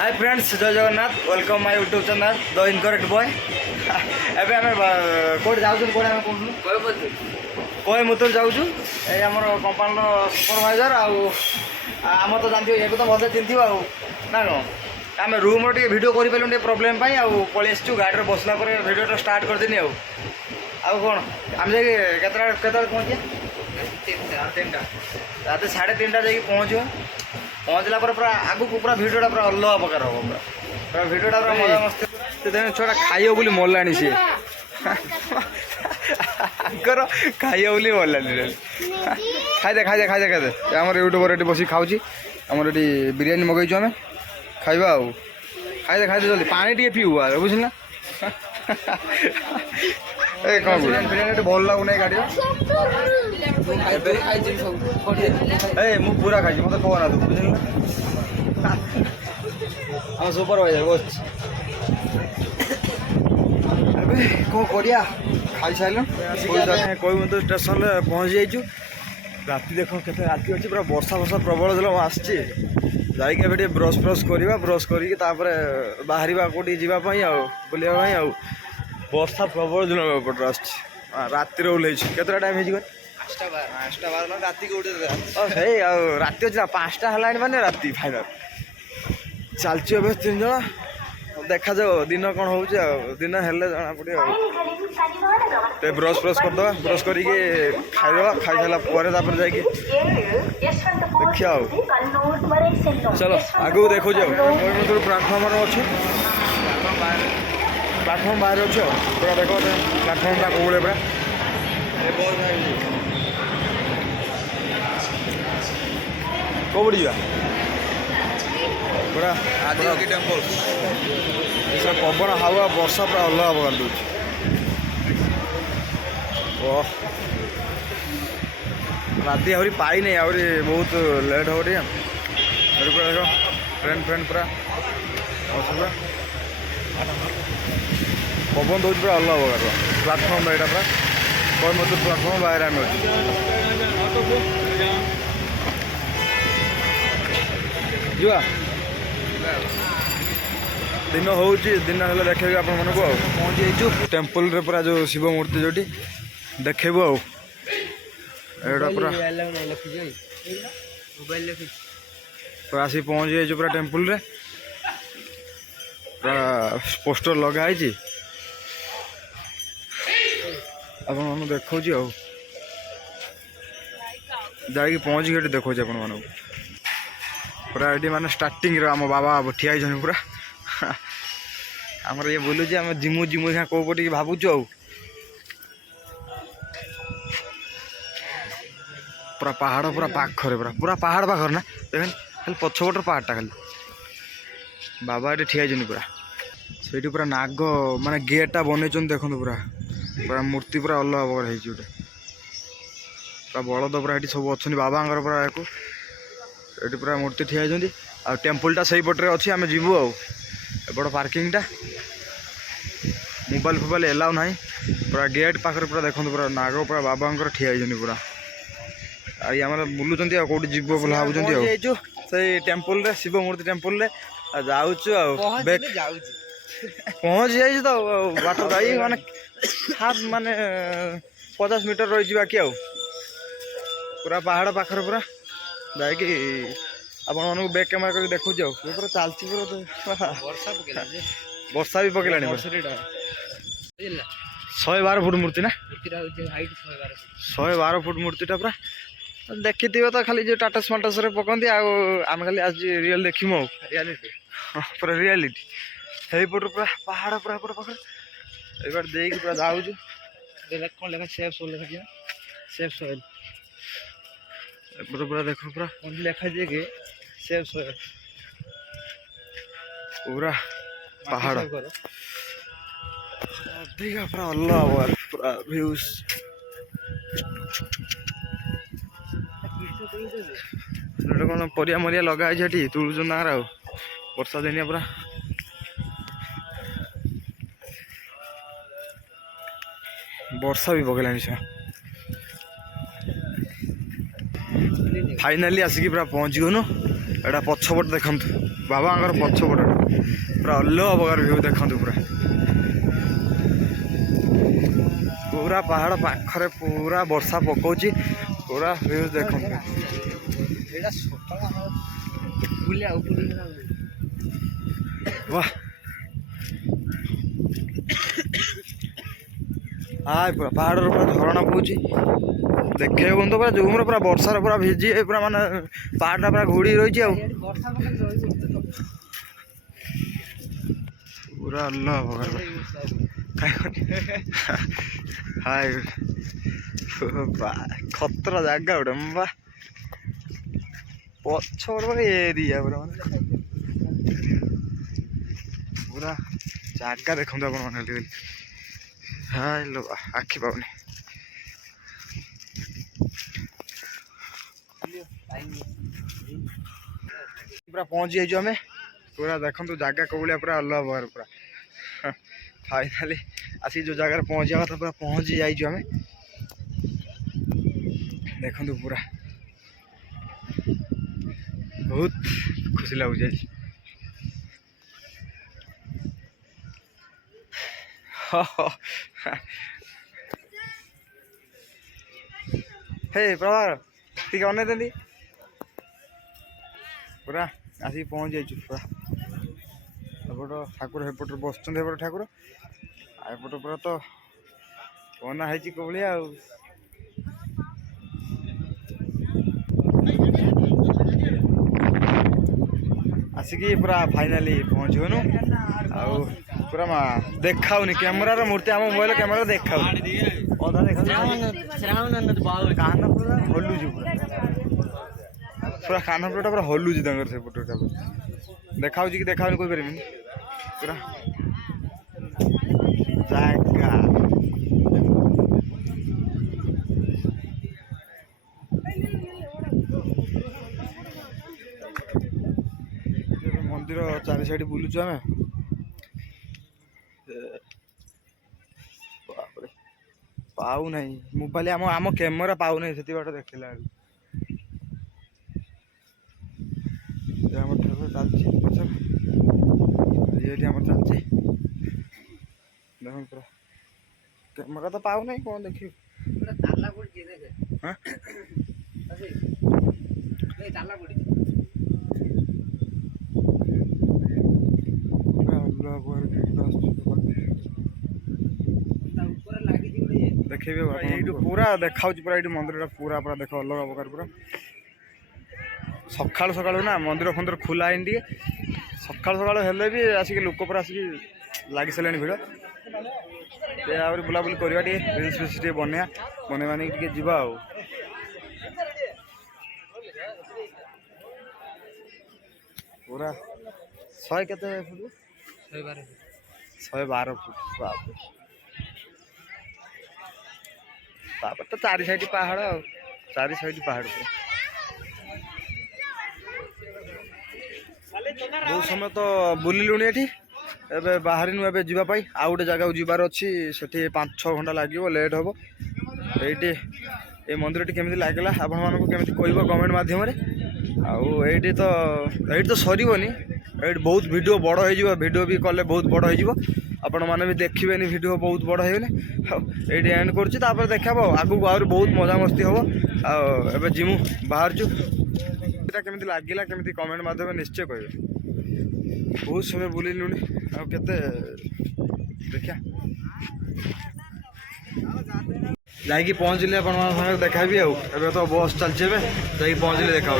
Hi friends, जय Jagannath. Welcome my YouTube channel the incorrect boy. एबे आम कौट जाऊँ कौन कहूँ कोयमुतूर जाऊँ ये आम कंपानी सुपरभाइजर आम तो जानते ये तो भले चिन्ह ना कौन आम रूम टे भिडियो कर प्रोब्लेम पलि आसचु गाड़ी बसला भिडियो स्टार्ट करदेनी कौन आम जाते पहुँचे 3टा रात 3:30 जाकि पहुँचू पहुँचला पूरा आगू पूरा भिडियोटा पूरा अलग प्रकार हम पूरा भिडियोटा पूरा मजा मस्ती छुआ खाइब बोली मरलानी सी खाइब बोली मरलानी खादे खादे खादे खादे आम यूट्यूबर ये बस खाऊँ आमर ये बिरियानी मगैचु आम खाइबा खादे खादे जल्दी पानी टे पीऊ बुझल ए कौन बिरियानी भल लगुना गाड़ी ए मु पूरा खाई मत कहना तू बुझल हम सुपरवाइजर बस कौन करिया खाई सारे कोयमुतूर स्टेशन पहुँच जाइए राति देख के राति अच्छी पूरा वर्षा वर्षा प्रबल जल आसची जाके ब्रश ब्रश करवा ब्रश करके बाहर कौटी जावाई बुलाई वर्षा प्रबल जल एपटे आस राति ओल्ल के टाइम हो 5:12 राति राति अच्छे 5टा है माने राति फाइनाल चलती ए 3 जन देखा जाओ दिन कौन हो दिन हेल्ले जना पड़े ब्रश ब्रश करदे ब्रश करके खाईदे खाई सारापर जाकि देखिए चलो आगू देखो कोयमुतूर प्लाटफर्म अच्छे प्लाटफर्म बाहर अच्छे पूरा देख प्लाटफर्म कौन पूरा कौड़ी जा पूरा आदियोगी टेम्पल पवन हावा वर्षा पूरा अलग प्रकार दूँ राति आहरी पाई नहीं आहरी बहुत लेट हो रही पूरा देख ट्रेन फ्रेन पूरा पूरा पवन दूँ पूरा अलग प्रकार प्लाटफर्म यहाँ पूरा कोयमुतूर प्लाटफर्म बाहर आम जुआ दिन हो दिन है देखे आप पहुँच जाइए टेम्पल पूरा जो शिव मूर्ति जो देखेबू पूरा पूरा आसी पहुँच जाइए पूरा टेम्पल रे पूरा पोस्टर लगाई आप देखा जाकि पहुँच गए देखा आप पूरा ये माने स्टार्टिंग आम बाबा ठिया पूरा आमर ये बोलूँ आम जिमु जिमु क्या कौ पटे भावुँ पूरा पहाड़ पूरा पाखरे पूरा पूरा पहाड़ पाखर ना देखें खाली पछपटर पहाड़टा खाली बाबा ये ठिया पूरा से पूरा नाग माने गेटा बनई देखो पूरा पूरा मूर्ति पूरा अलग प्रकार होटे पूरा बलद पूरा ये सब अच्छा बाबा पूरा या ये पूरा मूर्ति ठिया आ टेम्पलटा से पटे अच्छी आम जीवु एपट पार्किंगटा मोबाइल फोबाइल एलाउ ना पूरा गेट पाखे पूरा देखो पूरा नाग पूरा बाबा ठिया पूरा आम बुलूँ कौट जीव बोल भावुँ से टेम्पल रे शिव मूर्ति टेम्पल रे जाऊँ पहुँच जाइए तो बाट जाई माने हाफ माने 50 मीटर रही बाकी पूरा पहाड़ पाखर पूरा जाकि आपण बैक कैमेरा करके देखो पूरा चलती पूरा वर्षा भी पकड़ा 112 फुट मूर्ति ना 112 फुट मूर्तिटा पूरा देखी तो खाली जो टाटस माटस पकड़ती आम खाली आज रियल देखीमु रियलिटी पूरा रियलिटी है पट पूरा पहाड़ पूरा पूरा पाखे एक बार देख पूरा जाऊँ कौन लेखा सेफ सोल लेखा सेफ सोल पूरा देखो पूरा लेखा दिए कि सेफ सोल पूरा पहाड़ देखा पूरा अलग पूरा व्यूज कौन परिया मरिया लगाई तुलुच ना वर्षा दिनिया पूरा वर्षा भी पकड़ा फाइनाली आसिक पूरा पहुँच गनु एटा पछपट देखु बाबांकर पछपट पूरा अलग प्रकार भ्यू देखते पूरा पूरा पहाड़ पाखरे पूरा वर्षा पकाउची पूरा भ्यू देखते वाह हाय पूरा पहाड़ पूरा झरणा पहुँची देखे तो पूरा जूम पूरा वर्षा पूरा भिजी पूरा माने पहाड़ पूरा घोड़ी रही पूरा अल्लाह हाय खतरा जगह गोटे बा पछड़ एरिया पूरा पूरा जगह देखते आप हाय लो आखि पाऊनी पूरा पहुँच जाइए आम पूरा देखो जगह कौलिया पूरा अलग प्रकार पूरा फाइनाली आसी जो जगह पहुँचा था पूरा पहुँच जाइए आम देखो पूरा बहुत खुशी लगुच हे प्रभार टी अन पूरा आसिक पहुँच जाइए पूरा एपट ठाकुर एपट बस ठाकुर एपट पूरा तो बना है कौलिया आसिक पूरा फाइनाली पहुँचगनु आउ पूरा देखाऊनी कैमेरार मूर्ति आम मोबाइल कैमेरा देखाऊनी अधा कान पूरा हलुची पूरा कान पूरा पूरा हलुची से फोटोटा देखा कि देखा कोई पारे पूरा जगह मंदिर चारि साइड बुलुचु आम पाऊ नहीं मोबाइल आम आम कैमेरा पाऊ नहीं से बाट देखला चलती देख पूरा कैमेरा तो पाऊ नहीं कौन देखिए देखे पूरा देखा पूरा ये मंदिर पूरा पूरा देख अलग प्रकार पूरा सकाल सकाल ना मंदिर फंदिर खुला है टे सकाल सकाल हेले भी आसिक लोक पूरा आसिक लगी सारे भिड़ बुलाबुली करवा रिल्स फिल्स बनवा बनवा टे जा पूरा 100 के 112 फुट तो 4 साइड पहाड़ 4 साइड पहाड़ बहुत समय तो बुलिलुणी एठी एबे बाहरिनु एबे जीवापाई आ गोटे जगह जीवार अच्छी सेठी 5-6 घंटा लगे लेट हम ये मंदिर केमी लगे आपण मानक केमी कह गवर्नमेंट मध्यम आईटी तो सरबनी ये बहुत वीडियो बड़ हो वीडियो भी कले बहुत बड़ हो आपण मैंने भी देखिए वीडियो बहुत बड़ होने ये एंड कर देखा आगू आहरी बहुत मजा मस्ती हम आबे जिमु बाहर केमी लगे केमी कमेंट मध्यम निश्चय कहे बहुत समय बुलिलुणी आते देखा जाकि पहुँचले आप देखा भी आए तो बस चलचे जा पहुँचले देखा।